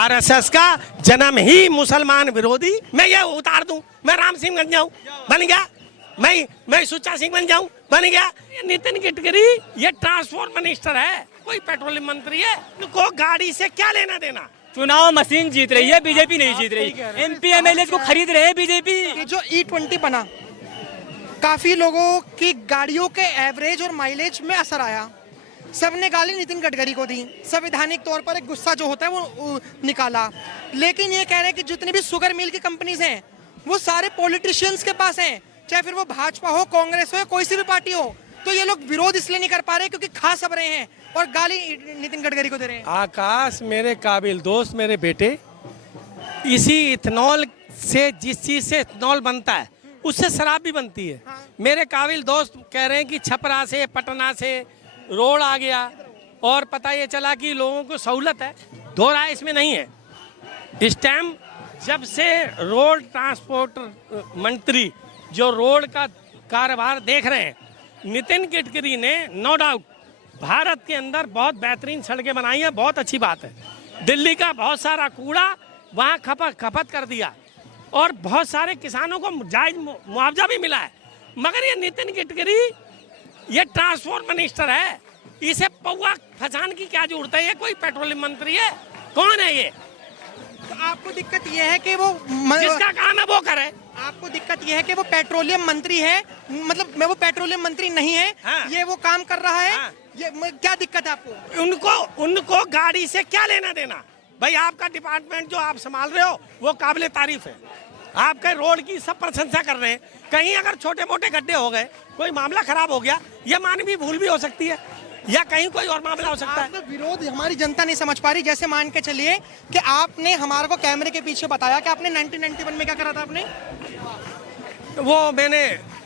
RSS का जन्म ही मुसलमान विरोधी। मैं ये उतार दूं, मैं राम सिंह बन जाऊं, बन गया। मैं सुच्चा सिंह बन जाऊं, बन गया। नितिन गडकरी ये ट्रांसपोर्ट मिनिस्टर है, कोई पेट्रोलियम मंत्री है। उनको गाड़ी से क्या लेना देना? चुनाव मशीन जीत रही है, बीजेपी नहीं जीत रही। एमपी एमएलए को खरीद रहे हैं बीजेपी। जो E20 बना, काफी लोगों की गाड़ियों के एवरेज और माइलेज में असर आया। सबने गाली नितिन गडकरी को दी, संवैधानिक तौर पर एक गुस्सा जो होता है वो निकाला। लेकिन ये कह रहे हैं कि जितनी भी शुगर मिल की कंपनीज हैं वो सारे पॉलिटिशियंस के पास हैं, चाहे फिर वो भाजपा हो, कांग्रेस हो या कोई सी भी पार्टी हो। तो ये लोग विरोध इसलिए नहीं कर पा रहे क्योंकि खा सब रहे हैं और गाली नितिन गडकरी को दे रहे हैं। आकाश मेरे काबिल दोस्त, मेरे बेटे, इसी इथेनॉल से, जिस चीज से इथेनॉल बनता है उससे शराब भी बनती है। मेरे काबिल दोस्त कह रहे हैं कि छपरा से, पटना से रोड आ गया और पता ये चला कि लोगों को सहूलत है। दो राय इसमें नहीं है। इस टाइम जब से रोड ट्रांसपोर्ट मंत्री जो रोड का कारोबार देख रहे हैं, नितिन गडकरी ने नो डाउट भारत के अंदर बहुत बेहतरीन सड़कें बनाई हैं, बहुत अच्छी बात है। दिल्ली का बहुत सारा कूड़ा वहाँ खपत कर दिया और बहुत सारे किसानों को जायज मुआवजा भी मिला है। मगर ये नितिन गडकरी ये ट्रांसपोर्ट मिनिस्टर है, इसे पौवा फंसाने की क्या जरूरत है? ये कोई पेट्रोलियम मंत्री है? कौन है ये? तो आपको दिक्कत ये है कि वो जिसका काम है वो करे। आपको दिक्कत ये है कि वो पेट्रोलियम मंत्री है, मतलब मैं वो पेट्रोलियम मंत्री नहीं है। हाँ। ये वो काम कर रहा है। हाँ। ये क्या दिक्कत है आपको? उनको गाड़ी से क्या लेना देना? भाई आपका डिपार्टमेंट जो आप संभाल रहे हो वो काबिले तारीफ है। आपके रोड की सब प्रशंसा कर रहे हैं। कहीं अगर छोटे मोटे गड्ढे हो गए, कोई मामला खराब हो गया, ये मानवीय भूल भी हो सकती है या कहीं कोई और मामला हो सकता है। आपका विरोध हमारी जनता नहीं समझ पा रही। जैसे मान के चलिए कि आपने हमारे को कैमरे के पीछे बताया कि आपने 1991 में क्या करा था। आपने वो मैंने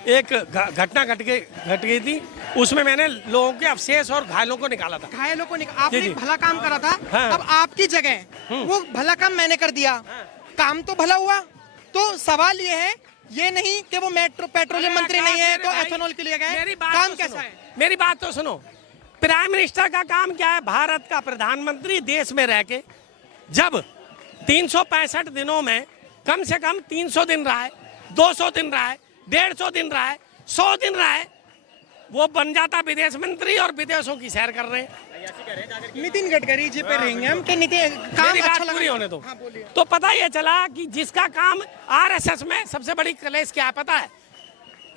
एक घटना घट गई थी, उसमें मैंने लोगों के अवशेष और घायलों को निकाला था। घायलों को आपने जी। भला काम करा था। हाँ। अब आपकी जगह वो भला काम मैंने कर दिया। काम तो भला हुआ। तो सवाल ये है, ये नहीं कि वो पेट्रोलियम मंत्री नहीं है तो एथेनॉल के लिए गए। काम कैसा है? मेरी बात तो सुनो। प्राइम मिनिस्टर का काम क्या है? भारत का प्रधानमंत्री देश में रह के जब 365 दिनों में कम से कम 300 दिन रहा है, 200 दिन रहा है, 150 दिन रहा है, 100 दिन रहा है, वो बन जाता विदेश मंत्री और विदेशों की सैर कर रहे हैं। नितिन गडकरी जी पे रहेंगे हम कि नितिन काम मेरी अच्छा बात पूरी होने दो। हाँ, बोलिए। तो पता ये चला कि जिसका काम आरएसएस में सबसे बड़ी क्लेश क्या है पता है?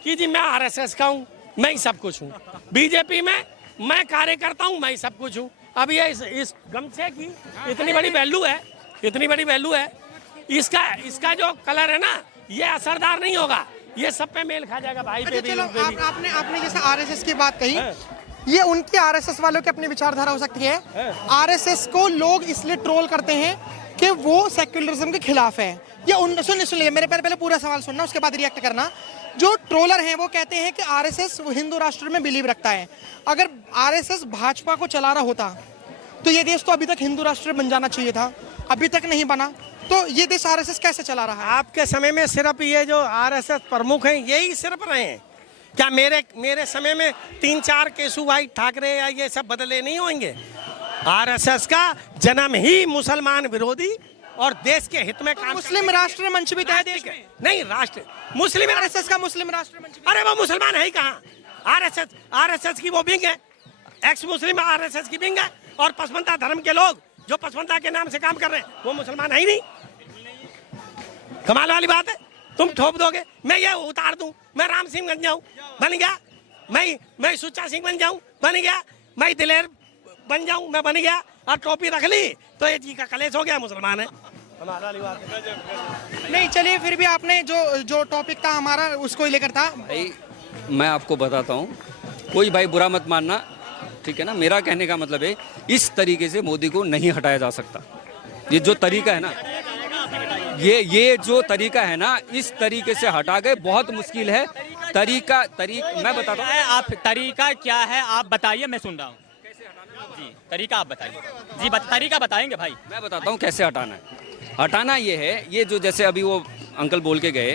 कि जी मैं आरएसएस का हूँ, मैं ही सब कुछ हूँ। बीजेपी में मैं कार्यकर्ता हूँ, मैं ही सब कुछ हूँ। अब ये इस गमछे की इतनी बड़ी वैल्यू है, इतनी बड़ी वैल्यू है। इसका जो कलर है ना, ये असरदार नहीं होगा, ये सब पे मेल खा जाएगा भाई पे भी। चलो उन पे भी। आपने जैसे आरएसएस की बात कही, हाँ। ये उनकी आरएसएस वालों की अपनी विचारधारा हो सकती है। आरएसएस को लोग इसलिए ट्रोल करते हैं कि वो सेक्युलरिज्म के खिलाफ है। ये सुनिए मेरे पहले पूरा सवाल सुनना, उसके बाद रिएक्ट करना। जो ट्रोलर हैं वो कहते हैं कि आरएसएस हिंदू राष्ट्र में बिलीव रखता है। अगर आरएसएस भाजपा को चला रहा होता तो ये देश तो अभी तक हिंदू राष्ट्र बन जाना चाहिए था, अभी तक नहीं बना। तो ये देश आरएसएस कैसे चला रहा है? आपके समय में सिर्फ ये जो आरएसएस प्रमुख हैं यही सिर्फ रहे हैं क्या? मेरे समय में 3-4 केशु भाई ठाकरे या ये सब बदले नहीं होंगे। आरएसएस का जन्म ही मुसलमान विरोधी और देश के हित में काम। मुस्लिम राष्ट्र मंच भी था देश में। नहीं, राष्ट्र मुस्लिम आरएसएस का मुस्लिम राष्ट्र मंच। अरे वो मुसलमान है ही कहाँ? आरएसएस की वो विंग है, एक्स मुस्लिम आरएसएस की विंग है, और पसमंदा धर्म के लोग जो पसमंदा के नाम से काम कर रहे हैं वो मुसलमान है ही नहीं। कमाल वाली बात है। तुम ठोक दोगे, मैं ये उतार दूं, मैं राम सिंह बन जाऊं, बन गया। मैं सुच्चा सिंह बन जाऊं, बन गया। मैं दिलेर बन जाऊं, मैं बन गया। और टोपी रख ली तो ये जी का कलेश हो गया, मुसलमान है। कमाल वाली बात है। नहीं, चलिए फिर भी आपने जो टॉपिक था हमारा उसको ही लेकर था। भाई मैं आपको बताता हूँ, कोई भाई बुरा मत मानना, ठीक है ना? मेरा कहने का मतलब है इस तरीके से मोदी को नहीं हटाया जा सकता। ये जो तरीका है ना, ये जो तरीका है ना, इस तरीके से हटा गए बहुत मुश्किल है। मैं बताता हूँ। आप तरीका क्या है आप बताइए, मैं सुन रहा हूँ। जी तरीका आप बताइए। जी तरीका बताएंगे भाई। मैं बताता हूँ कैसे हटाना है। हटाना ये है, ये जो जैसे अभी वो अंकल बोल के गए,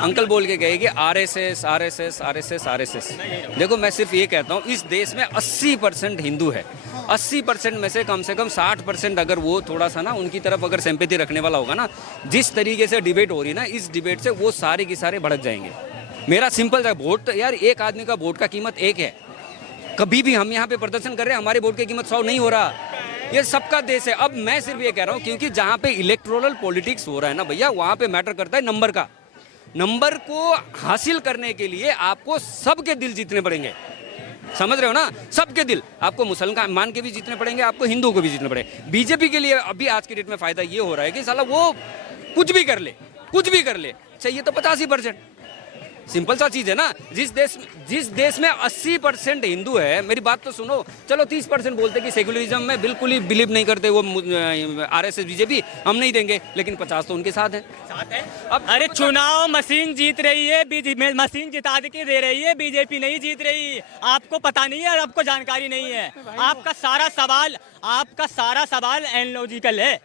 अंकल बोल के गए कि आरएसएस आरएसएस आरएसएस आरएसएस। देखो मैं सिर्फ ये कहता हूँ, इस देश में 80% हिंदू है। 80% में से कम 60% अगर वो थोड़ा सा ना उनकी तरफ अगर सिंपैथी रखने वाला होगा ना, जिस तरीके से डिबेट हो रही है ना, इस डिबेट से वो सारे के सारे भड़क जाएंगे। मेरा सिंपल सा वोट, यार एक आदमी का वोट का कीमत एक है। कभी भी हम यहाँ पे प्रदर्शन कर रहे हैं, हमारे वोट की कीमत 100 नहीं हो रहा। ये सबका देश है। अब मैं सिर्फ ये कह रहा हूँ, क्योंकि जहाँ पे इलेक्टोरल पॉलिटिक्स हो रहा है ना भैया, वहाँ पे मैटर करता है नंबर का। नंबर को हासिल करने के लिए आपको सबके दिल जीतने पड़ेंगे, समझ रहे हो ना? सबके दिल, आपको मुसलमान के भी जीतने पड़ेंगे, आपको हिंदुओं को भी जीतने पड़ेंगे। बीजेपी के लिए अभी आज के डेट में फायदा ये हो रहा है कि साला वो कुछ भी कर ले, कुछ भी कर ले, चाहिए तो 85%। सिंपल सा चीज है ना। जिस देश में 80% हिंदू है, मेरी बात तो सुनो, चलो 30% बोलते कि सेकुलरिज्म में बिल्कुल ही बिलीव नहीं करते वो आरएसएस बीजेपी, हम नहीं देंगे, लेकिन 50 तो उनके साथ है। अब अरे चुनाव मशीन जीत रही है, मशीन जिता के दे रही है, बीजेपी नहीं जीत रही। आपको पता नहीं है और आपको जानकारी नहीं है। आपका सारा सवाल एनलॉजिकल है,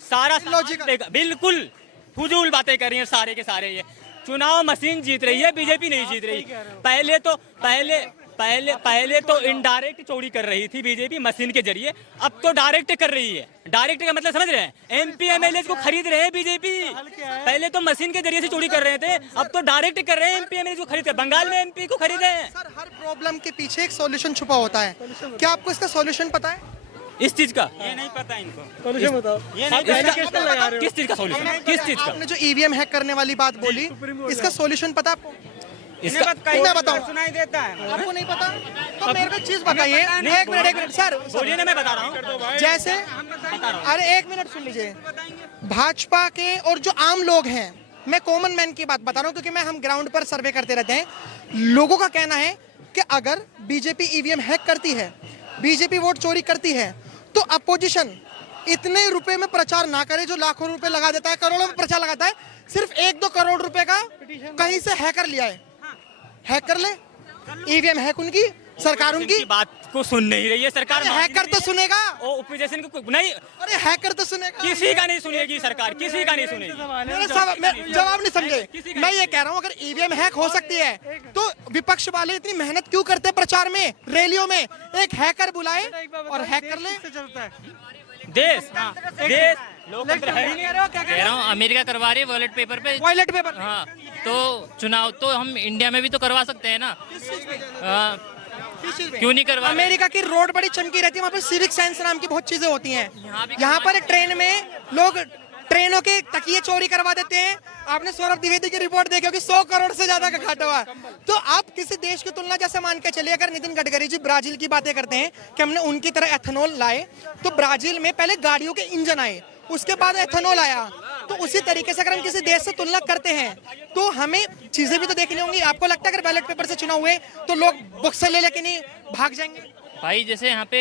सारा लॉजिकल, बिल्कुल फजूल बातें कर रही हैं सारे के सारे। ये चुनाव मशीन जीत रही है, बीजेपी नहीं जीत रही। पहले तो इनडायरेक्ट चोरी कर रही थी बीजेपी मशीन के जरिए, अब तो डायरेक्ट कर रही है। डायरेक्ट का मतलब समझ रहे हैं? एमपी एमएलए को खरीद रहे हैं बीजेपी। पहले तो मशीन के जरिए से चोरी कर रहे थे, अब तो डायरेक्ट कर रहे हैं। एमपी एमएलए को खरीद, बंगाल में एमपी को खरीदे हैं। सर, हर प्रॉब्लम के पीछे एक सॉल्यूशन छुपा होता है। क्या आपको इसका सॉल्यूशन पता है? इस चीज का ये नहीं पता इनको। सॉल्यूशन बताओ। किस चीज का सॉल्यूशन? किस चीज का? आपने जो ईवीएम हैक करने वाली बात बोली, इसका सॉल्यूशन पता आपको? मैं बताऊं, सुनाई देता है, आपको नहीं पता? तो मेरे को एक चीज बताइए। एक मिनट सर, बोलिए ना, मैं बता रहा हूँ। जैसे अरे एक मिनट सुन लीजिए। भाजपा के और जो आम लोग हैं, मैं कॉमन मैन की बात बता रहा हूँ, क्योंकि हम ग्राउंड पर सर्वे करते रहते हैं। लोगों का कहना है कि अगर बीजेपी ईवीएम हैक करती है, बीजेपी वोट चोरी करती है, तो अपोजिशन इतने रुपए में प्रचार ना करे जो लाखों रुपए लगा देता है, करोड़ों में प्रचार लगाता है। सिर्फ 1-2 करोड़ रुपए का कहीं से हैकर लिया है, हैक कर ले। ईवीएम हैक उनकी, सरकार उनकी बात को सुन नहीं रही है सरकार। हैकर तो सुनेगा, ओपोजिशन को नहीं, अरे हैकर तो सुनेगा। किसी का नहीं सुनेगी सरकार, किसी का नहीं सुनेगी। जवाब नहीं समझे। मैं ये कह रहा हूँ, अगर ईवीएम हैक हो सकती है तो विपक्ष वाले इतनी मेहनत क्यों करते हैं प्रचार में, रैलियों में? एक हैकर बुलाए और हैक कर ले। देश लोकतंत्र है ही नहीं। कह रहा हूँ अमेरिका करवा रही है वॉलेट पेपर पे। वॉलेट पेपर, हाँ, तो चुनाव तो हम इंडिया में भी तो करवा सकते हैं ना। क्यों नहीं करवा? अमेरिका की रोड बड़ी चमकी रहती है, वहाँ पर सिविक सेंस नाम की बहुत चीजें होती हैं। यहाँ पर ट्रेन में लोग ट्रेनों के तकिए चोरी करवा देते हैं। आपने सौरभ द्विवेदी की रिपोर्ट देखी होगी, 100 करोड़ से ज्यादा का घाटा हुआ। तो आप किसी देश की तुलना जैसे मान के चलिए, अगर नितिन गडकरी जी ब्राजील की बातें करते हैं कि हमने उनकी तरह एथेनॉल लाए, तो ब्राजील में पहले गाड़ियों के इंजन आए, उसके बाद एथेनॉल आया। तो उसी तरीके से अगर हम किसी देश से तुलना करते हैं तो हमें चीजें भी तो देखनी होंगी। आपको लगता है अगर बैलेट पेपर से चुनाव हुए तो लोग बुक से ले लेके नहीं भाग जाएंगे? भाई जैसे यहाँ पे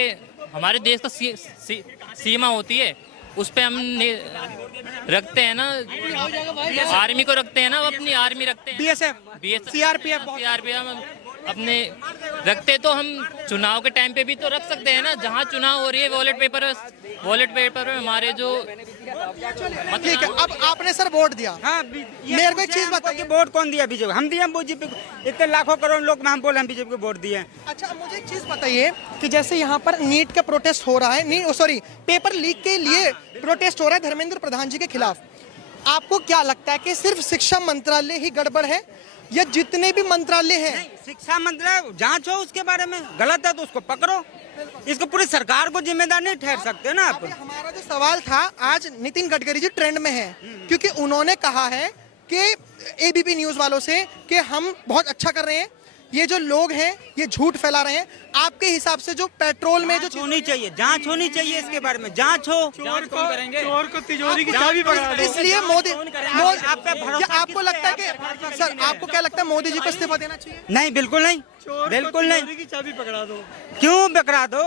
हमारे देश का सीमा होती है, उस पे हम रखते हैं ना, आर्मी को रखते हैं ना, अपनी आर्मी रखते हैं, बीएसएफ, सीआरपीएफ अपने रखते। तो हम चुनाव के टाइम पे भी तो रख सकते हैं ना, जहाँ चुनाव हो रही है। वॉलेट पेपर में हमारे जो ठीक है। अब आपने सर वोट दिया, हाँ, मेरे को एक चीज बताइए, वोट कौन दिया बीजेपी? हम दिए बीजेपी को। इतने लाखों करोड़ लोग में हम बोले हम बीजेपी को वोट दिए। अच्छा, अब मुझे एक चीज बताइए कि जैसे यहाँ पर नीट का प्रोटेस्ट हो रहा है, पेपर लीक के लिए प्रोटेस्ट हो रहा है धर्मेंद्र प्रधान जी के खिलाफ, आपको क्या लगता है कि सिर्फ शिक्षा मंत्रालय ही गड़बड़ है या जितने भी मंत्रालय हैं? शिक्षा मंत्रालय जांच हो उसके बारे में, गलत है तो उसको पकड़ो, इसको पूरी सरकार को जिम्मेदार नहीं ठहर सकते ना आप। हमारा जो सवाल था, आज नितिन गडकरी जी ट्रेंड में है क्योंकि उन्होंने कहा है कि एबीपी न्यूज वालों से कि हम बहुत अच्छा कर रहे हैं, ये जो लोग हैं ये झूठ फैला रहे हैं। आपके हिसाब से जो पेट्रोल में जो होनी चाहिए, जांच होनी चाहिए इसके बारे में, जांच हो। चोर को तिजोरी की चाबी पकड़ा दो। इसलिए आपको लगता है कि सर, आपको क्या लगता है मोदी जी को इस्तीफा देना चाहिए? नहीं, बिल्कुल नहीं, बिल्कुल नहीं। चाबी पकड़ा दो। क्यों पकड़ा दो?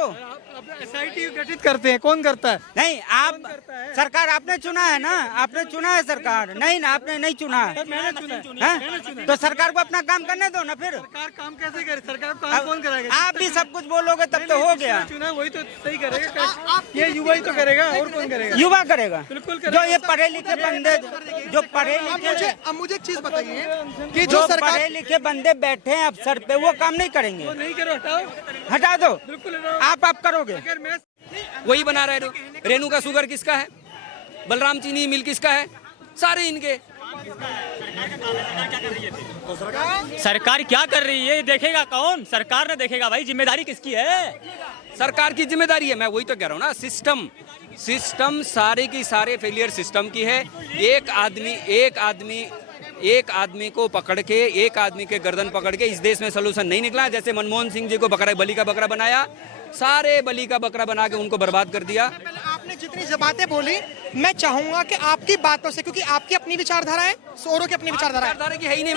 SIT गठित करते हैं, कौन करता है? नहीं, आप सरकार आपने चुना है ना, आपने चुना है सरकार। नहीं ना, आपने नहीं चुना है। मैंने चुना हैं? तो सरकार को अपना काम करने दो ना फिर। सरकार काम कैसे करे? सरकार को काम कौन कराएगा? आप भी सब कुछ बोलोगे तब तो हो गया। चुना वही तो सही करेगा, ये युवा ही तो करेगा, और कौन करेगा? युवा करेगा, बिल्कुल जो ये पढ़े लिखे बंदे, जो पढ़े लिखे, अब मुझे एक चीज बताइए कि जो जो सरकार पढ़े लिखे बंदे बैठे हैं अफसर पे, वो काम नहीं करेंगे। नहीं करो, हटाओ, हटा दो, बिल्कुल हटाओ। आप करोगे। अगर मैं वही बना रहे हो। रेणु का शुगर किसका है? बलराम चीनी मिल किसका है? सारे इनके। सरकार क्या कर रही है ये देखेगा कौन? सरकार ने देखेगा भाई, जिम्मेदारी किसकी है? सरकार की जिम्मेदारी है। मैं वही तो कह रहा हूँ ना, सिस्टम सारे की सारे फेलियर सिस्टम की है। एक आदमी को पकड़ के, एक आदमी के गर्दन पकड़ के इस देश में सोल्यूशन नहीं निकला। जैसे मनमोहन सिंह जी को बली का बकरा बनाया, सारे बली का बकरा बना के उनको बर्बाद कर दिया। आपने जितनी बातें बोली, मैं चाहूंगा कि आपकी बातों से, क्योंकि आपकी अपनी विचारधारा है, औरों की अपनी विचारधारा है। विचारधारा की है ही नहीं।